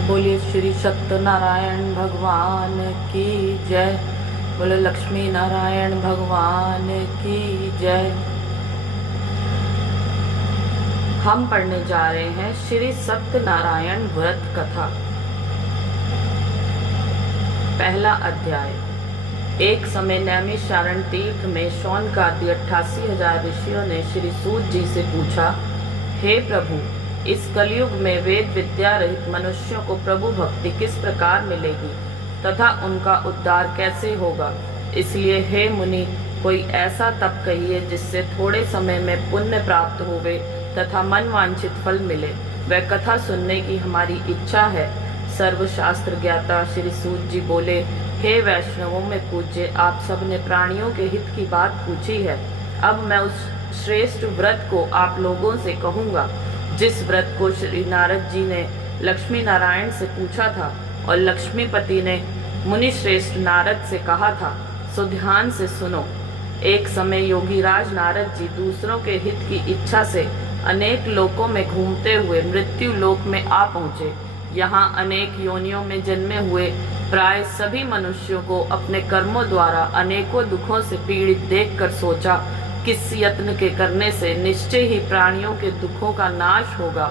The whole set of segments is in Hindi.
बोलिए श्री सत्यनारायण भगवान की जय। बोले लक्ष्मी नारायण भगवान की जय। हम पढ़ने जा रहे हैं श्री सत्यनारायण व्रत कथा। पहला अध्याय। एक समय नैमिषारण्य तीर्थ में शौनकादि 88,000 ऋषियों ने श्री सूत जी से पूछा, हे प्रभु, इस कलयुग में वेद विद्या रहित मनुष्यों को प्रभु भक्ति किस प्रकार मिलेगी तथा उनका उद्धार कैसे होगा। इसलिए हे मुनि, कोई ऐसा तप कहिए जिससे थोड़े समय में पुण्य प्राप्त होवे तथा मन वांछित फल मिले। वह कथा सुनने की हमारी इच्छा है। सर्वशास्त्र ज्ञाता श्री सूत जी बोले, हे वैष्णवों में पूज्य, आप सब ने प्राणियों के हित की बात पूछी है। अब मैं उस श्रेष्ठ व्रत को आप लोगों से कहूँगा जिस व्रत को श्री नारद जी ने लक्ष्मी नारायण से पूछा था और लक्ष्मीपति ने मुनि श्रेष्ठ नारद से कहा था। सो ध्यान से सुनो। एक समय योगी राज नारद जी दूसरों के हित की इच्छा से अनेक लोकों में घूमते हुए मृत्यु लोक में आ पहुँचे। यहाँ अनेक योनियों में जन्मे हुए प्राय सभी मनुष्यों को अपने कर्मों द्वारा अनेकों दुखों से पीड़ित देखकर सोचा, किस यत्न के करने से निश्चय ही प्राणियों के दुखों का नाश होगा।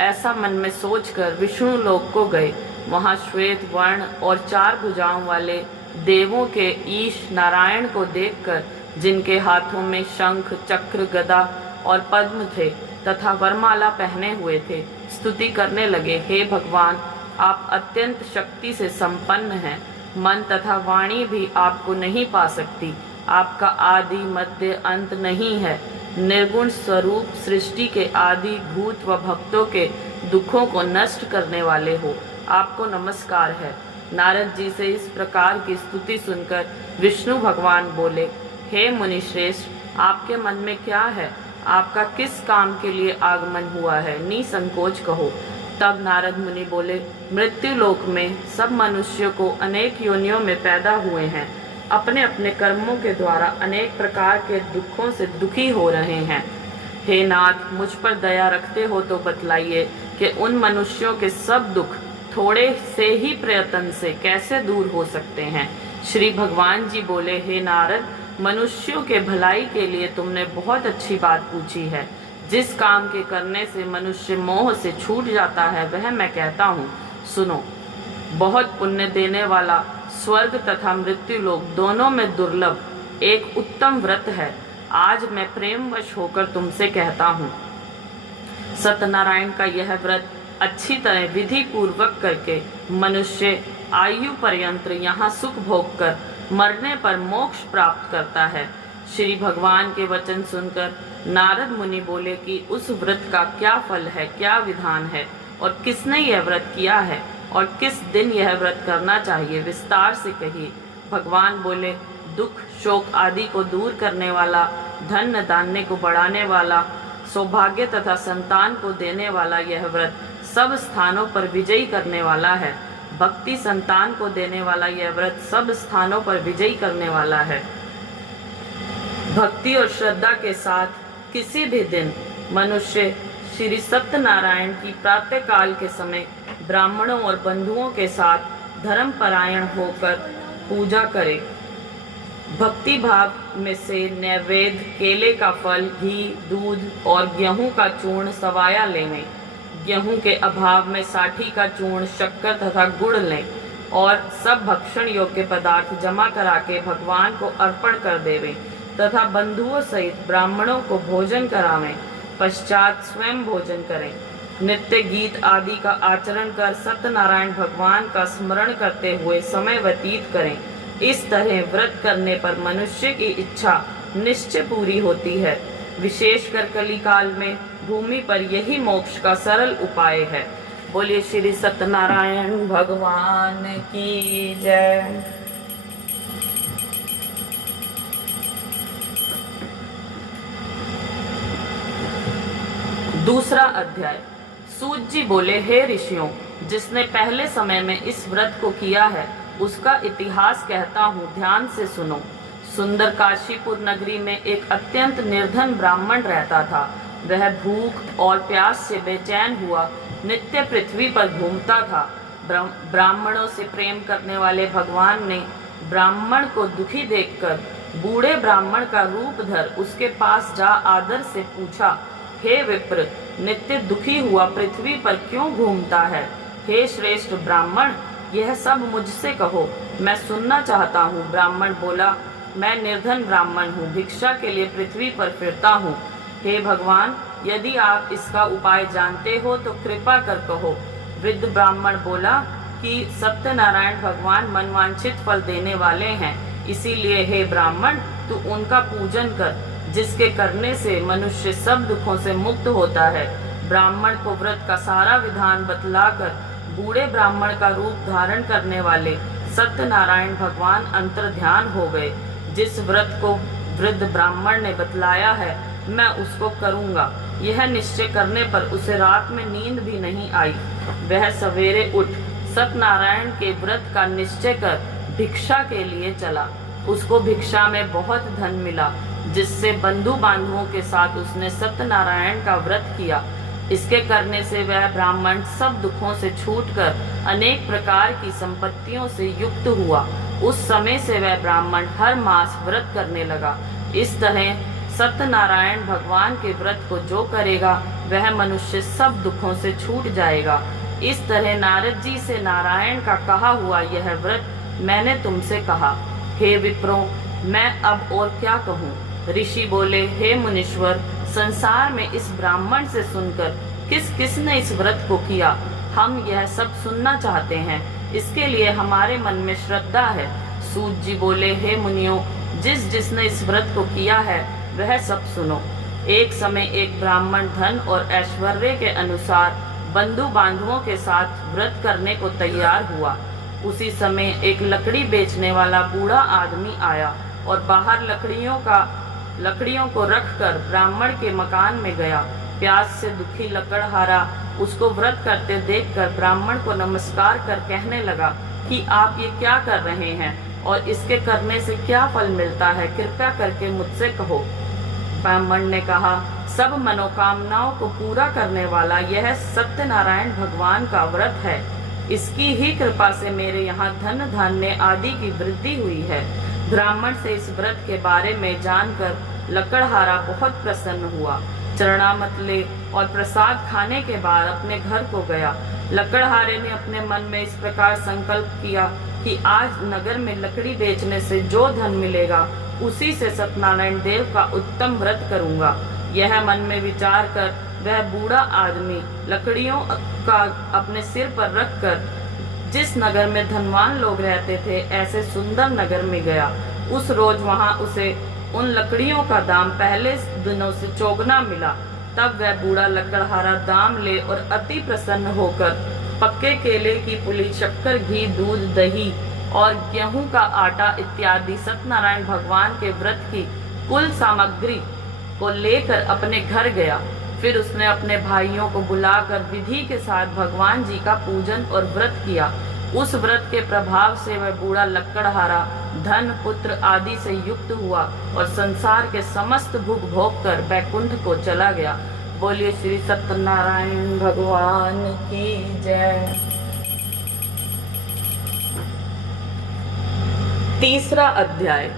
ऐसा मन में सोचकर विष्णु लोक को गए। वहाँ श्वेत वर्ण और 4 भुजाओं वाले देवों के ईश नारायण को देखकर, जिनके हाथों में शंख चक्र गदा और पद्म थे तथा वरमाला पहने हुए थे, स्तुति करने लगे, हे भगवान, आप अत्यंत शक्ति से संपन्न हैं। मन तथा वाणी भी आपको नहीं पा सकती। आपका आदि मध्य अंत नहीं है। निर्गुण स्वरूप सृष्टि के आदि भूत व भक्तों के दुखों को नष्ट करने वाले हो। आपको नमस्कार है। नारद जी से इस प्रकार की स्तुति सुनकर विष्णु भगवान बोले, हे मुनिश्रेष्ठ, आपके मन में क्या है? आपका किस काम के लिए आगमन हुआ है? निसंकोच कहो। तब नारद मुनि बोले, मृत्यु लोक में सब मनुष्यों को अनेक योनियों में पैदा हुए हैं, अपने अपने कर्मों के द्वारा अनेक प्रकार के दुखों से दुखी हो रहे हैं। हे नाथ, मुझ पर दया रखते हो तो बतलाइए कि उन मनुष्यों के सब दुख थोड़े से ही प्रयत्न से कैसे दूर हो सकते हैं। श्री भगवान जी बोले, हे नारद, मनुष्यों के भलाई के लिए तुमने बहुत अच्छी बात पूछी है। जिस काम के करने से मनुष्य मोह से छूट जाता है वह मैं कहता हूँ, सुनो। बहुत पुण्य देने वाला स्वर्ग तथा मृत्यु लोक दोनों में दुर्लभ एक उत्तम व्रत है। आज मैं प्रेमवश होकर तुमसे कहता हूँ। सत्यनारायण का यह व्रत अच्छी तरह विधि पूर्वक करके मनुष्य आयु पर्यंत यहाँ सुख भोग कर मरने पर मोक्ष प्राप्त करता है। श्री भगवान के वचन सुनकर नारद मुनि बोले कि उस व्रत का क्या फल है, क्या विधान है और किसने यह व्रत किया है और किस दिन यह व्रत करना चाहिए, विस्तार से कहिए। भगवान बोले, दुख शोक आदि को दूर करने वाला, धन धान्य को बढ़ाने वाला, सौभाग्य तथा संतान को देने वाला यह व्रत सब स्थानों पर विजयी करने वाला है। भक्ति संतान को देने वाला यह व्रत सब स्थानों पर विजयी करने वाला है। भक्ति और श्रद्धा के साथ किसी भी दिन मनुष्य श्री सत्यनारायण की प्रातः काल के समय ब्राह्मणों और बंधुओं के साथ धर्मपरायण होकर पूजा करे। भक्ति भाव में से नैवेद्य केले का फल, घी, दूध और गेहूं का चूर्ण सवाया लेने। गेहूं के अभाव में साठी का चूर्ण, शक्कर तथा गुड़ लें और सब भक्षण योग्य पदार्थ जमा करा के भगवान को अर्पण कर देवें तथा बंधुओं सहित ब्राह्मणों को भोजन करावें। पश्चात स्वयं भोजन करें। नित्य गीत आदि का आचरण कर सत्यनारायण भगवान का स्मरण करते हुए समय व्यतीत करें। इस तरह व्रत करने पर मनुष्य की इच्छा निश्चय पूरी होती है। विशेषकर कलिकाल में भूमि पर यही मोक्ष का सरल उपाय है। बोलिए श्री सत्यनारायण भगवान की जय। दूसरा अध्याय। सूत जी बोले, हे ऋषियों, जिसने पहले समय में इस व्रत को किया है उसका इतिहास कहता हूँ, ध्यान से सुनो। सुंदर काशीपुर नगरी में एक अत्यंत निर्धन ब्राह्मण रहता था। वह भूख और प्यास से बेचैन हुआ नित्य पृथ्वी पर घूमता था। ब्राह्मणों से प्रेम करने वाले भगवान ने ब्राह्मण को दुखी देखकर बूढ़े ब्राह्मण का रूप धर उसके पास जा आदर से पूछा, हे विप्र, नित्य दुखी हुआ पृथ्वी पर क्यों घूमता है? हे श्रेष्ठ ब्राह्मण, यह सब मुझसे कहो, मैं सुनना चाहता हूँ। ब्राह्मण बोला, मैं निर्धन ब्राह्मण हूँ, भिक्षा के लिए पृथ्वी पर फिरता हूँ। हे भगवान, यदि आप इसका उपाय जानते हो तो कृपा कर कहो। वृद्ध ब्राह्मण बोला कि सत्यनारायण भगवान मनवांछित फल देने वाले हैं, इसीलिए हे ब्राह्मण, तू उनका पूजन कर, जिसके करने से मनुष्य सब दुखों से मुक्त होता है। ब्राह्मण को व्रत का सारा विधान बतलाकर बूढ़े ब्राह्मण का रूप धारण करने वाले सत्यनारायण भगवान अंतर्ध्यान हो गए। जिस व्रत को वृद्ध ब्राह्मण ने बतलाया है, मैं उसको करूंगा, यह निश्चय करने पर उसे रात में नींद भी नहीं आई। वह सवेरे उठ सत्यनारायण के व्रत का निश्चय कर भिक्षा के लिए चला। उसको भिक्षा में बहुत धन मिला, जिससे बंधु बांधवों के साथ उसने सत्यनारायण का व्रत किया। इसके करने से वह ब्राह्मण सब दुखों से छूटकर अनेक प्रकार की संपत्तियों से युक्त हुआ। उस समय से वह ब्राह्मण हर मास व्रत करने लगा। इस तरह सत्यनारायण भगवान के व्रत को जो करेगा वह मनुष्य सब दुखों से छूट जाएगा। इस तरह नारद जी से नारायण का कहा हुआ यह व्रत मैंने तुमसे कहा। हे विप्रों, मैं अब और क्या कहूँ? ऋषि बोले, हे मुनीश्वर, संसार में इस ब्राह्मण से सुनकर किस किस ने इस व्रत को किया, हम यह सब सुनना चाहते हैं। इसके लिए हमारे मन में श्रद्धा है। सूत जी बोले, हे मुनियों, जिसने इस व्रत को किया है वह सब सुनो। एक समय एक ब्राह्मण धन और ऐश्वर्य के अनुसार बंधु बांधवों के साथ व्रत करने को तैयार हुआ। उसी समय एक लकड़ी बेचने वाला बूढ़ा आदमी आया और बाहर लकड़ियों को रखकर ब्राह्मण के मकान में गया। प्यास से दुखी लकड़हारा उसको व्रत करते देखकर ब्राह्मण को नमस्कार कर कहने लगा कि आप ये क्या कर रहे हैं और इसके करने से क्या फल मिलता है, कृपया करके मुझसे कहो। ब्राह्मण ने कहा, सब मनोकामनाओं को पूरा करने वाला यह सत्यनारायण भगवान का व्रत है। इसकी ही कृपा से मेरे यहाँ धन धान्य आदि की वृद्धि हुई है। ब्राह्मण से इस व्रत के बारे में जानकर लकड़हारा बहुत प्रसन्न हुआ। चरणामत ले और प्रसाद खाने के बाद अपने घर को गया। लकड़हारे ने अपने मन में इस प्रकार संकल्प किया कि आज नगर में लकड़ी बेचने से जो धन मिलेगा उसी से सत्यनारायण देव का उत्तम व्रत करूंगा। यह मन में विचार कर वह बूढ़ा आदमी लकड़ियों का अपने सिर पर रखकर जिस नगर में धनवान लोग रहते थे ऐसे सुंदर नगर में गया। उस रोज वहां उसे उन लकड़ियों का दाम पहले दिनों से चौगुना मिला। तब वह बूढ़ा लकड़हारा दाम ले और अति प्रसन्न होकर पक्के केले की पुली, शक्कर, घी, दूध, दही और गेहूं का आटा इत्यादि सत्यनारायण भगवान के व्रत की कुल सामग्री को लेकर अपने घर गया। फिर उसने अपने भाइयों को बुलाकर विधि के साथ भगवान जी का पूजन और व्रत किया। उस व्रत के प्रभाव से वह बूढ़ा लकड़हारा धन, पुत्र आदि से युक्त हुआ और संसार के समस्त भोग भोग कर बैकुंठ को चला गया। बोलिए श्री सत्यनारायण भगवान की जय। तीसरा अध्याय।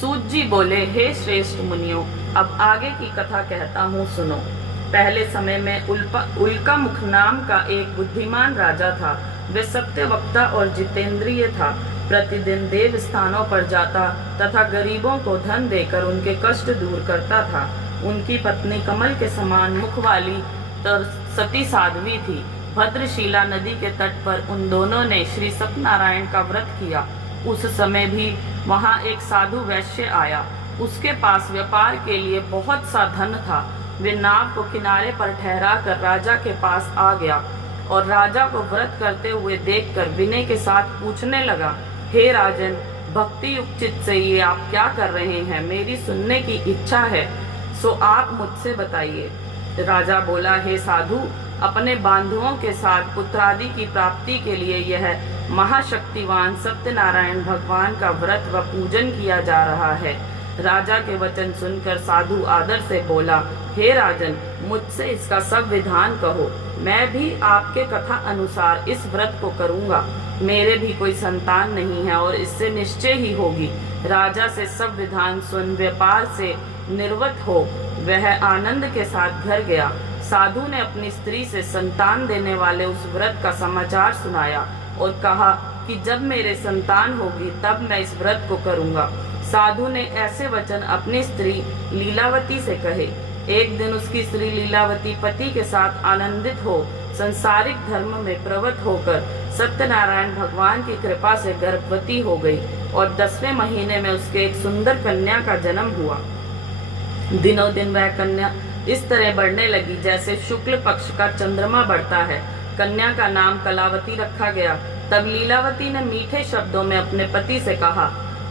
सूत जी बोले, हे श्रेष्ठ मुनियों, अब आगे की कथा कहता हूँ, सुनो। पहले समय में उल्का मुख नाम का एक बुद्धिमान राजा था। वह सत्यवक्ता और जितेंद्रिय था। प्रतिदिन देव स्थानों पर जाता तथा गरीबों को धन देकर उनके कष्ट दूर करता था। उनकी पत्नी कमल के समान मुख वाली सती साध्वी थी। भद्रशिला नदी के तट पर उन दोनों ने श्री सत्यनारायण का व्रत किया। उस समय भी वहां एक साधु वैश्य आया। उसके पास व्यापार के लिए बहुत सा धन था। वे नाव को किनारे पर ठहरा कर राजा के पास आ गया और राजा को व्रत करते हुए देखकर विनय के साथ पूछने लगा, हे राजन, भक्ति युक्त चित्त से ये आप क्या कर रहे हैं? मेरी सुनने की इच्छा है, सो आप मुझसे बताइए। राजा बोला, हे साधु, अपने बांधुओं के साथ पुत्रादि की प्राप्ति के लिए यह महाशक्तिवान सत्यनारायण भगवान का व्रत व पूजन किया जा रहा है। राजा के वचन सुनकर साधु आदर से बोला, हे राजन, मुझसे इसका सब विधान कहो। मैं भी आपके कथा अनुसार इस व्रत को करूंगा। मेरे भी कोई संतान नहीं है और इससे निश्चय ही होगी। राजा से सब विधान सुन व्यापार से निर्वृत्त हो वह आनंद के साथ घर गया। साधु ने अपनी स्त्री से संतान देने वाले उस व्रत का समाचार सुनाया और कहा कि जब मेरे संतान होगी तब मैं इस व्रत को करूंगा। साधु ने ऐसे वचन अपनी स्त्री लीलावती से कहे। एक दिन उसकी स्त्री लीलावती पति के साथ आनंदित हो संसारिक धर्म में प्रवृत्त होकर सत्यनारायण भगवान की कृपा से गर्भवती हो गई और 10वें महीने में उसके एक सुंदर कन्या का जन्म हुआ। दिनों दिन वह कन्या इस तरह बढ़ने लगी जैसे शुक्ल पक्ष का चंद्रमा बढ़ता है। कन्या का नाम कलावती रखा गया। तब लीलावती ने मीठे शब्दों में अपने पति से कहा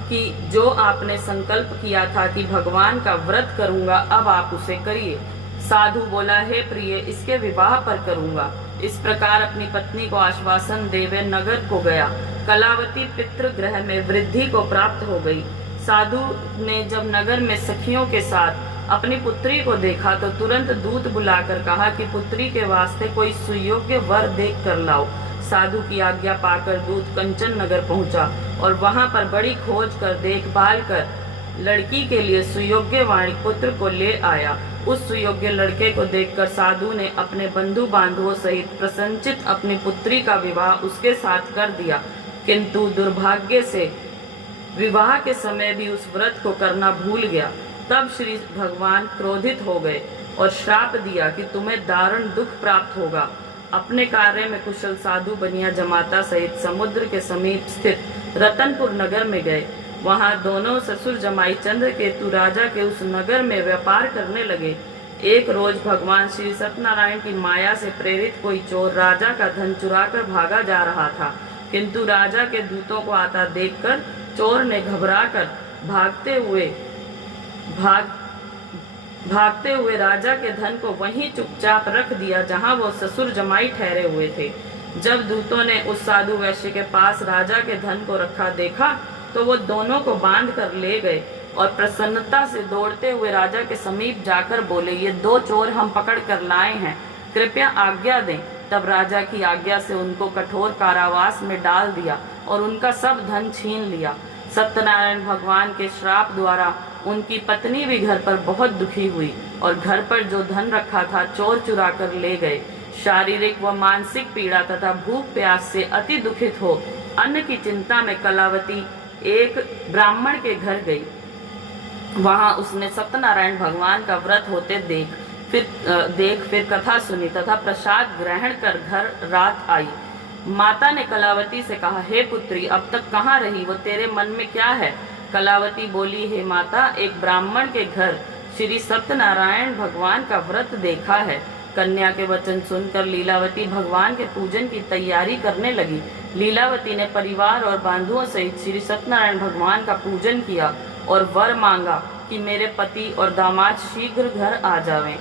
कि जो आपने संकल्प किया था कि भगवान का व्रत करूंगा, अब आप उसे करिए। साधु बोला, हे प्रिय, इसके विवाह पर करूंगा। इस प्रकार अपनी पत्नी को आश्वासन देवे नगर को गया। कलावती पितृगृह में वृद्धि को प्राप्त हो गई। साधु ने जब नगर में सखियों के साथ अपनी पुत्री को देखा तो तुरंत दूत बुलाकर कहा कि पुत्री के वास्ते कोई सुयोग्य वर देख कर लाओ। साधु की आज्ञा पाकर दूत कंचन नगर पहुंचा और वहां पर बड़ी खोज कर देखभाल कर लड़की के लिए सुयोग्य वाणी पुत्र को ले आया। उस सुयोग्य लड़के को देखकर साधु ने अपने बंधु बांधवों सहित प्रसन्नचित अपनी पुत्री का विवाह उसके साथ कर दिया। किंतु दुर्भाग्य से विवाह के समय भी उस व्रत को करना भूल गया। तब श्री भगवान क्रोधित हो गए और श्राप दिया कि तुम्हें दारुण दुख प्राप्त होगा। अपने कार्य में कुशल साधु बनिया जमाता सहित समुद्र के समीप स्थित रतनपुर नगर में गए। वहां दोनों ससुर जमाई चंद्रकेतु राजा के उस नगर में व्यापार करने लगे। एक रोज भगवान श्री सत्यनारायण की माया से प्रेरित कोई चोर राजा का धन चुराकर भागा जा रहा था, किंतु राजा के दूतों को आता देखकर चोर ने घबराकर भागते हुए राजा के धन को वहीं चुपचाप रख दिया जहां वो ससुर जमाई ठहरे हुए थे। जब दूतों ने उस साधु वैश्य के पास राजा के धन को रखा देखा तो वो दोनों को बांध कर ले गए और प्रसन्नता से दौड़ते हुए राजा के समीप जाकर बोले, ये दो चोर हम पकड़ कर लाए हैं, कृपया आज्ञा दें। तब राजा की आज्ञा से उनको कठोर कारावास में डाल दिया और उनका सब धन छीन लिया। सत्यनारायण भगवान के श्राप द्वारा उनकी पत्नी भी घर पर बहुत दुखी हुई और घर पर जो धन रखा था चोर चुरा कर ले गए। शारीरिक व मानसिक पीड़ा तथा भूख प्यास से अति दुखित हो अन्न की चिंता में कलावती एक ब्राह्मण के घर गई। वहां उसने सत्यनारायण भगवान का व्रत होते देख फिर कथा सुनी तथा प्रसाद ग्रहण कर घर रात आई। माता ने कलावती से कहा, हे पुत्री, अब तक कहाँ रही? वो तेरे मन में क्या है? कलावती बोली, हे माता, एक ब्राह्मण के घर श्री सत्यनारायण भगवान का व्रत देखा है। कन्या के वचन सुनकर लीलावती भगवान के पूजन की तैयारी करने लगी। लीलावती ने परिवार और बांधुओं सहित श्री सत्यनारायण भगवान का पूजन किया और वर मांगा कि मेरे पति और दामाद शीघ्र घर आ जावें।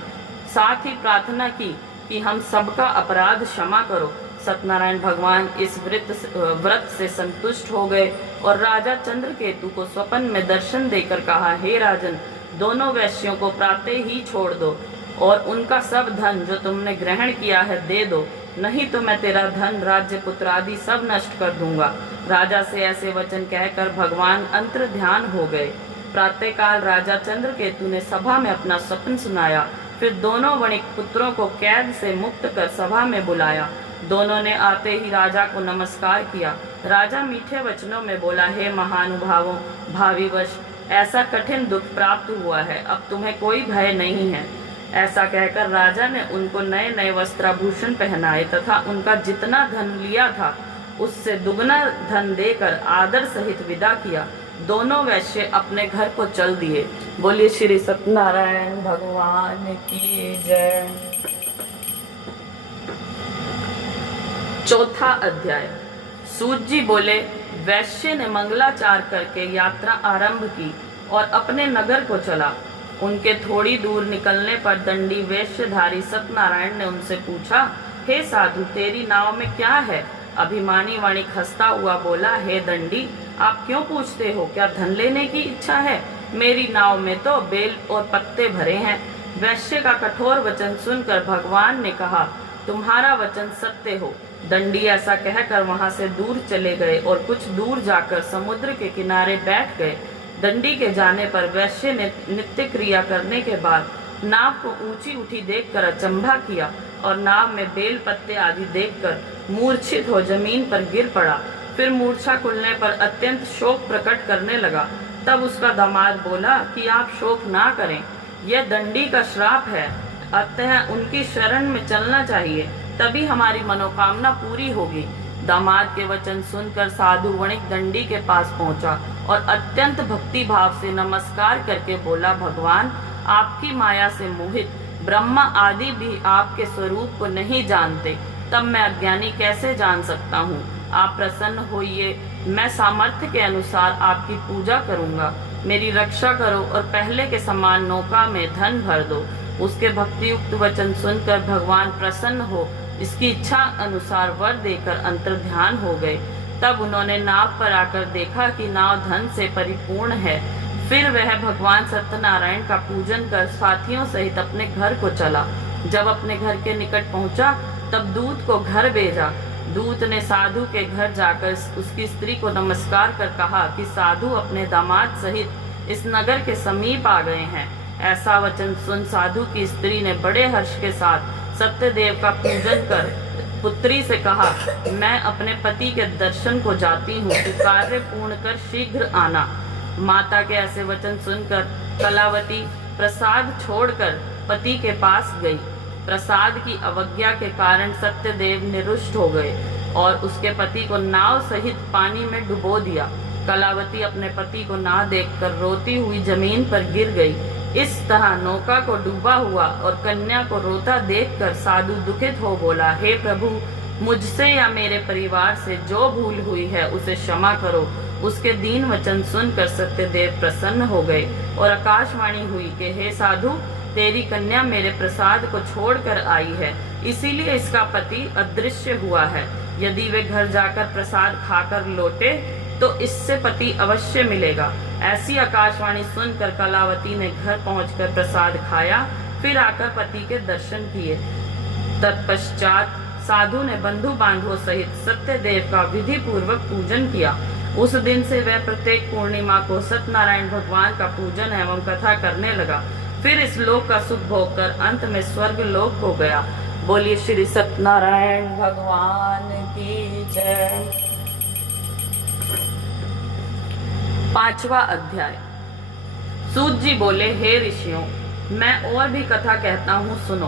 साथ ही प्रार्थना की कि हम सबका अपराध क्षमा करो। सत्यनारायण भगवान इस व्रत से संतुष्ट हो गए और राजा चंद्रकेतु को स्वप्न में दर्शन देकर कहा, हे राजन, दोनों वैश्यों को प्रातः ही छोड़ दो और उनका सब धन जो तुमने ग्रहण किया है दे दो, नहीं तो मैं तेरा धन, राज्य, पुत्र आदि सब नष्ट कर दूंगा। राजा से ऐसे वचन कहकर भगवान अंतर ध्यान हो गए। प्रातःकाल राजा चंद्रकेतु ने सभा में अपना स्वप्न सुनाया। फिर दोनों वणिक पुत्रों को कैद से मुक्त कर सभा में बुलाया। दोनों ने आते ही राजा को नमस्कार किया। राजा मीठे वचनों में बोला, हे महानुभावों, भाविवश ऐसा कठिन दुख प्राप्त हुआ है, अब तुम्हें कोई भय नहीं है। ऐसा कहकर राजा ने उनको नए नए वस्त्राभूषण पहनाए तथा उनका जितना धन लिया था उससे दुगना धन देकर आदर सहित विदा किया। दोनों वैश्य अपने घर को चल दिए। बोलिए श्री सत्यनारायण भगवान की जय। चौथा अध्याय। सूत जी बोले, वैश्य ने मंगलाचार करके यात्रा आरंभ की और अपने नगर को चला। उनके थोड़ी दूर निकलने पर दंडी वेशधारी सत्यनारायण ने उनसे पूछा, हे साधु, तेरी नाव में क्या है? अभिमानी वणिक हंसता हुआ बोला, हे दंडी, आप क्यों पूछते हो? क्या धन लेने की इच्छा है? मेरी नाव में तो बेल और पत्ते भरे हैं। वैश्य का कठोर वचन सुनकर भगवान ने कहा, तुम्हारा वचन सत्य हो। दंडी ऐसा कहकर वहां से दूर चले गए और कुछ दूर जाकर समुद्र के किनारे बैठ गए। दंडी के जाने पर वैश्य ने नित्य क्रिया करने के बाद नाव को ऊंची उठी देखकर अचंभा किया और नाव में बेल पत्ते आदि देखकर मूर्छित हो जमीन पर गिर पड़ा। फिर मूर्छा खुलने पर अत्यंत शोक प्रकट करने लगा। तब उसका दामाद बोला कि आप शोक ना करें, यह दंडी का श्राप है, अतः उनकी शरण में चलना चाहिए, तभी हमारी मनोकामना पूरी होगी। दामाद के वचन सुनकर साधु वणिक दंडी के पास पहुंचा और अत्यंत भक्ति भाव से नमस्कार करके बोला, भगवान, आपकी माया से मोहित ब्रह्मा आदि भी आपके स्वरूप को नहीं जानते, तब मैं अज्ञानी कैसे जान सकता हूँ। आप प्रसन्न होइए, मैं सामर्थ्य के अनुसार आपकी पूजा करूंगा। मेरी रक्षा करो और पहले के समान नौका में धन भर दो। उसके भक्ति युक्त वचन सुनकर भगवान प्रसन्न हो इसकी इच्छा अनुसार वर देकर अंतर्ध्यान हो गए। तब उन्होंने नाव पर आकर देखा कि नाव धन से परिपूर्ण है। फिर वह भगवान सत्यनारायण का पूजन कर साथियों सहित अपने घर को चला। जब अपने घर के निकट पहुंचा तब दूत को घर भेजा। दूत ने साधु के घर जाकर उसकी स्त्री को नमस्कार कर कहा कि साधु अपने दामाद सहित इस नगर के समीप आ गए हैं। ऐसा वचन सुन साधु की स्त्री ने बड़े हर्ष के साथ सत्यदेव का पूजन कर पुत्री से कहा, मैं अपने पति के दर्शन को जाती हूँ, तो कार्य पूर्ण कर शीघ्र आना। माता के ऐसे वचन सुनकर कलावती प्रसाद छोड़कर पति के पास गई। प्रसाद की अवज्ञा के कारण सत्यदेव निरुष्ट हो गए और उसके पति को नाव सहित पानी में डुबो दिया। कलावती अपने पति को ना देखकर रोती हुई जमीन पर गिर गई। इस तरह नौका को डूबा हुआ और कन्या को रोता देखकर साधु दुखित हो बोला, हे प्रभु, मुझसे या मेरे परिवार से जो भूल हुई है उसे क्षमा करो। उसके दीन वचन सुनकर सत्यदेव प्रसन्न हो गए और आकाशवाणी हुई कि हे साधु, तेरी कन्या मेरे प्रसाद को छोड़कर आई है, इसीलिए इसका पति अदृश्य हुआ है। यदि वे घर जाकर प्रसाद खाकर लौटे तो इससे पति अवश्य मिलेगा। ऐसी आकाशवाणी सुनकर कलावती ने घर पहुंचकर प्रसाद खाया, फिर आकर पति के दर्शन किए। तत्पश्चात साधु ने बंधु बांधवों सहित सत्यदेव का विधि पूर्वक पूजन किया। उस दिन से वह प्रत्येक पूर्णिमा को सत्यनारायण भगवान का पूजन एवं कथा करने लगा। फिर इस लोक का सुख भोग कर अंत में स्वर्ग लोक हो गया। बोलिए श्री सत्यनारायण भगवान की जय। 5वां अध्याय। सूत जी बोले, हे ऋषियों, मैं और भी कथा कहता हूँ, सुनो।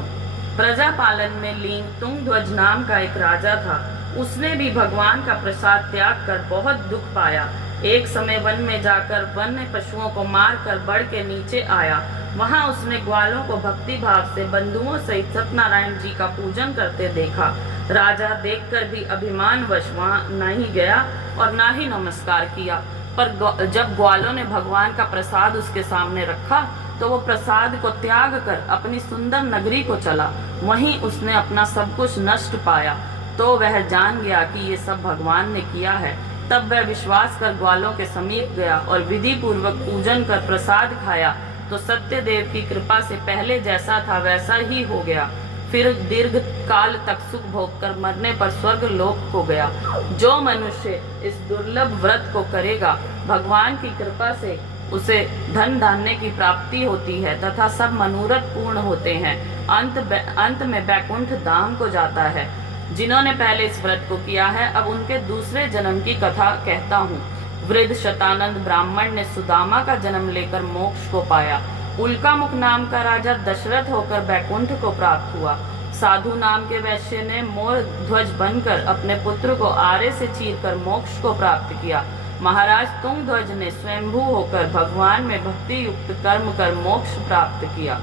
प्रजा पालन में लीन तुंगध्वज नाम का एक राजा था। उसने भी भगवान का प्रसाद त्याग कर बहुत दुख पाया। एक समय वन में जाकर वन्य पशुओं को मार कर बढ़ के नीचे आया। वहां उसने ग्वालों को भक्ति भाव से बंधुओं सहित सत्यनारायण जी का पूजन करते देखा। राजा देखकर भी अभिमानवश वहां नहीं गया और ना ही नमस्कार किया। पर जब ग्वालों ने भगवान का प्रसाद उसके सामने रखा तो वो प्रसाद को त्याग कर अपनी सुंदर नगरी को चला। वहीं उसने अपना सब कुछ नष्ट पाया तो वह जान गया कि ये सब भगवान ने किया है। तब वह विश्वास कर ग्वालों के समीप गया और विधि पूर्वक पूजन कर प्रसाद खाया तो सत्यदेव की कृपा से पहले जैसा था वैसा ही हो गया। फिर दीर्घ काल तक सुख भोग कर मरने पर स्वर्ग लोक को गया। जो मनुष्य इस दुर्लभ व्रत को करेगा, भगवान की कृपा से उसे धन धान्य की प्राप्ति होती है तथा सब मनोरथ पूर्ण होते हैं। अंत में वैकुंठ धाम को जाता है। जिन्होंने पहले इस व्रत को किया है, अब उनके दूसरे जन्म की कथा कहता हूँ। वृद्ध शतानंद ब्राह्मण ने सुदामा का जन्म लेकर मोक्ष को पाया। उल्कामुख नाम का राजा दशरथ होकर वैकुंठ को प्राप्त हुआ। साधु नाम के वैश्य ने मोर ध्वज बनकर अपने पुत्र को आरे से चीरकर मोक्ष को प्राप्त किया। महाराज तुंगध्वज ने स्वयंभू होकर भगवान में भक्ति युक्त कर्म कर मोक्ष प्राप्त किया।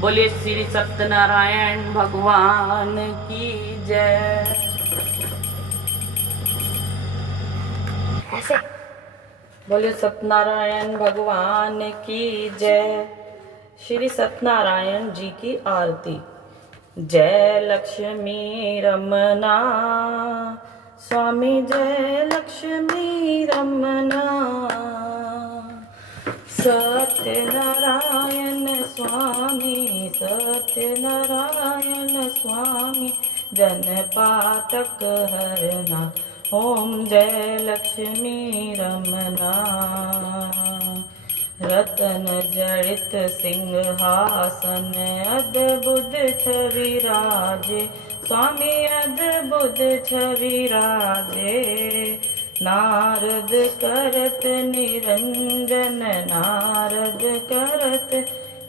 बोलिए श्री सत्यनारायण भगवान की जय। बोलिए सत्यनारायण भगवान की जय। श्री सत्यनारायण जी की आरती। जय लक्ष्मी रमना स्वामी, जय लक्ष्मी रमना। सत्यनारायण स्वामी सत्यनारायण स्वामी जनपातक हरना ओम जय लक्ष्मी रमना। रतन जड़ित सिंहासन अद्भुत छवि राजे स्वामी अद्भुत छवि राजे। नारद करत निरंजन नारद करत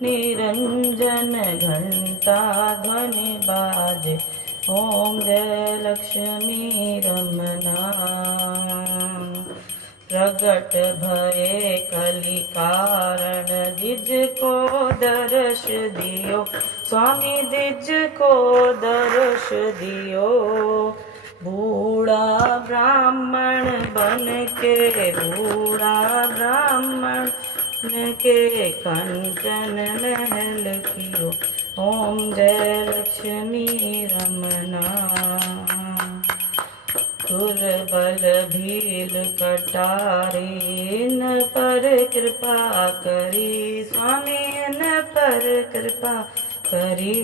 निरंजन घंटा ध्वनि बाजे ओम जय लक्ष्मी रमना। प्रगट भये कलि कारण द्विज को दर्श दियो स्वामी द्विज को दर्श दियो। बूढ़ा ब्राह्मण बन के बूढ़ा ब्राह्मण के कंचन महल कियो ओम जय लक्ष्मी रमना। दुर्बल भील कटारी इन पर कृपा करी स्वामी इन पर कृपा करी।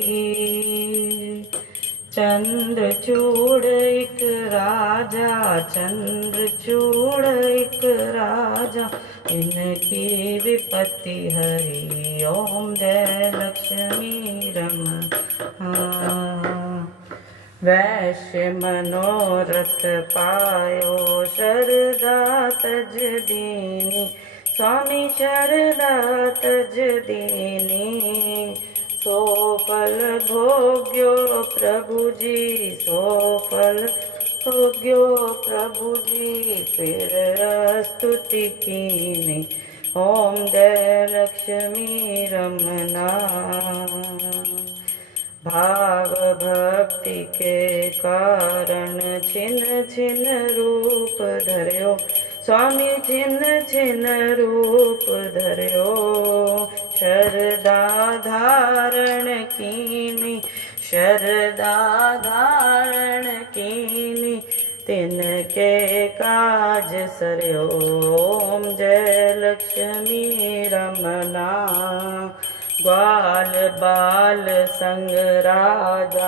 चंद्रचूड़ एक राजा चंद्रचूड़ एक राजा इनकी विपत्ति हरि ओम जय लक्ष्मी रमना। वैश्य मनोरथ पायो शरदा तज दीनी स्वामी शरदा तज दीनी। सो फल भोग्यो प्रभु जी सो फल भोग्यो प्रभु जी फिर स्तुति कीनी ओम जय लक्ष्मी रमना। भाव भक्ति के कारण छिन छिन रूप धर्यो स्वामी छिन छिन रूप धर्यो। शरदा धारण कीनी शरदा धारण कीनी तिनके काज सरयो ओम जय लक्ष्मी रमना। ग्वाल बाल संग राजा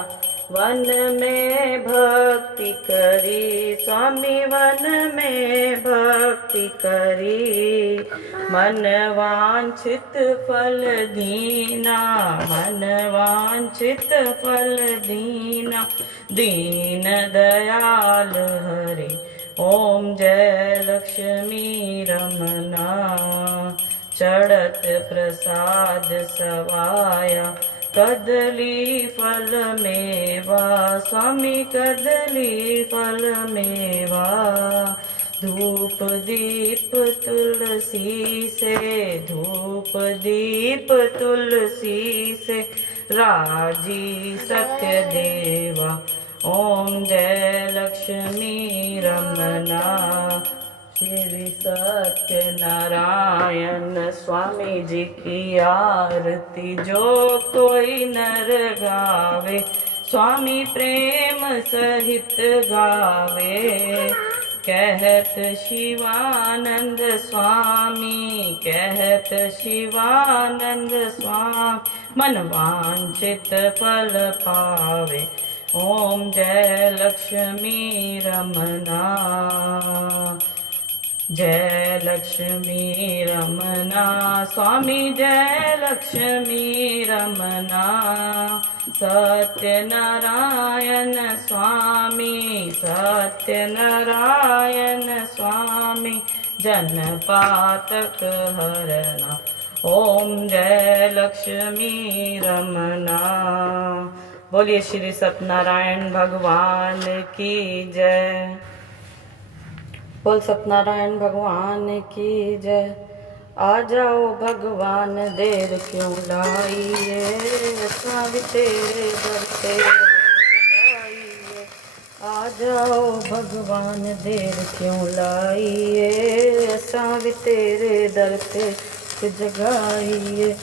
वन में भक्ति करी स्वामी वन में भक्ति करी। मन वांछित फल दीना मन वांछित फल दीना दीन दयाल हरि ओम जय लक्ष्मी रमना। चढ़त प्रसाद सवाया कदली फल मेवा स्वामी कदली फल मेवा। धूप दीप तुलसी से धूप दीप तुलसी से राजी सत्य देवा ओम जय लक्ष्मी रमना। श्री सत्यनारायण स्वामी जी की आरती जो कोई नर गावे स्वामी प्रेम सहित गावे। कहत शिवानंद स्वामी कहत शिवानंद स्वामी मन वांछित फल पावे ओम जय लक्ष्मी रमना। जय लक्ष्मी रमना स्वामी जय लक्ष्मी रमना। सत्यनारायण स्वामी सत्यनारायण स्वामी जनपातक हरना ओम जय लक्ष्मी रमना। बोलिए श्री सत्यनारायण भगवान की जय। बोल सत्यनारायण भगवान की जय। आ जाओ भगवान देर क्यों लाइए स्वामी तेरे दर पे आइए। आ जाओ भगवान देर क्यों लाइए स्वामी तेरे दर पे जगाइए।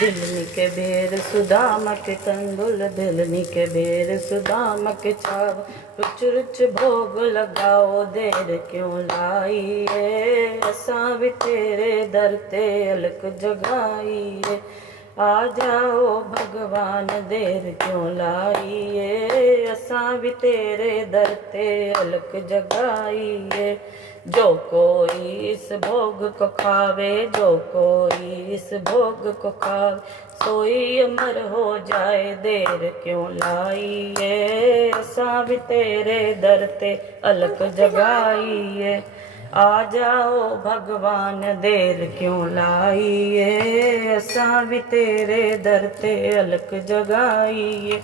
दिलनी के बेर सुदामा के कंदुल, दिलनी के बेर सुदामा के छाव, रुच रुच भोग लगाओ देर क्यों लाइए। असां भी तेरे दर ते अलख जगाइए। आ जाओ भगवान देर क्यों लाइए। असां भी तेरे दर ते अलख जगाइए। जो कोई इस भोग को खावे, जो कोई इस भोग को खावे, सोई अमर हो जाए देर क्यों लाइए। असां भी तेरे दर ते अलख जगाइए। आ जाओ भगवान देर क्यों लाइए। असां भी तेरे दर ते अलख जगाइए।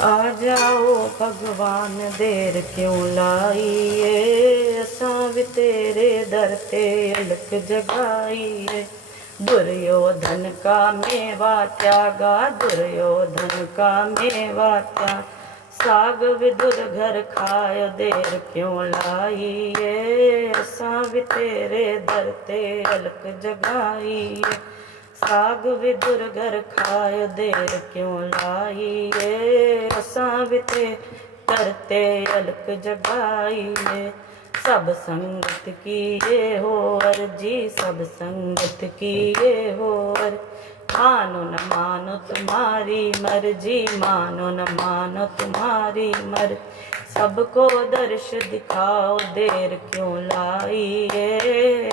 आ जाओ भगवान देर क्यों लाइए। असां भी तेरे दर ते अलख जगाइए। दुर्योधन का मेवा त्यागा, दुर्योधन का मेवा त्यागा, साग विदुर घर खाए देर क्यों लाइए। असां भी तेरे दर ते अलख जगाइए। साग विदुर घर खाए देर क्यों लाइए। असां भी तेरे दर ते अलख जगाइए। सब संगत की ये हो अर्जी, सब संगत की ये हो अर्जी, मानो न मानो तुम्हारी मर्जी, मानो न मानो तुम्हारी मर्जी, सबको दर्श दिखाओ देर क्यों लाइए।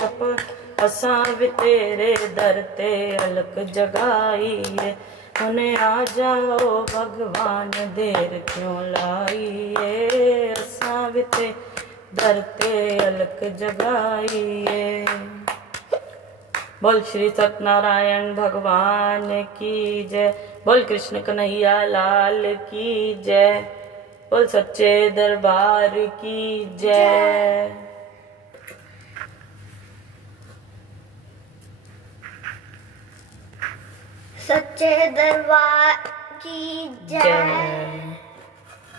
असां भी तेरे दर ते अलख जगाइए। उन्हें आ जाओ भगवान देर क्यों लाइए। असां भी तेरे दर ते अलख जगाइए। बोल श्री सत्यनारायण भगवान की जय। बोल कृष्ण कन्हैया लाल की जय। बोल सच्चे दरबार की जय। सच्चे दरबार की जय।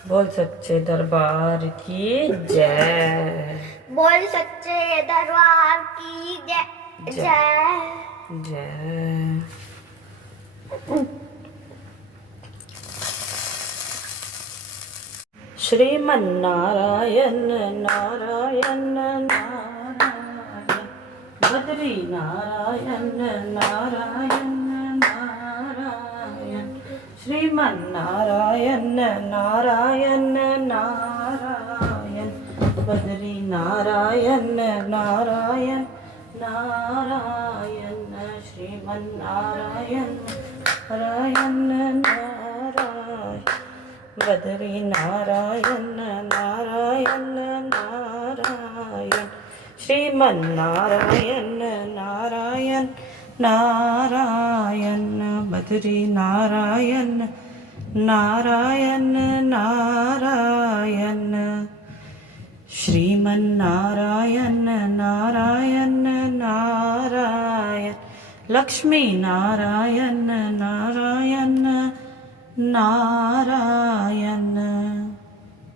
बोल सच्चे दरबार की जय। बोल सच्चे दरबार की जय। जय जय। श्रीमन्नारायण नारायण नारायण, बद्री नारायण नारायण नारायण, श्रीमन्नारायण नारायण नारायण, बद्री नारायण नारायण नारायण, श्रीमन्नारायण नारायण नारायण, बद्री नारायण नारायण नारायण, श्रीमन्नारायण नारायण नारायण, बद्री नारायण नारायण नारायण, श्रीमन्नारायण नारायण नारायण, लक्ष्मी नारायण नारायण नारायण,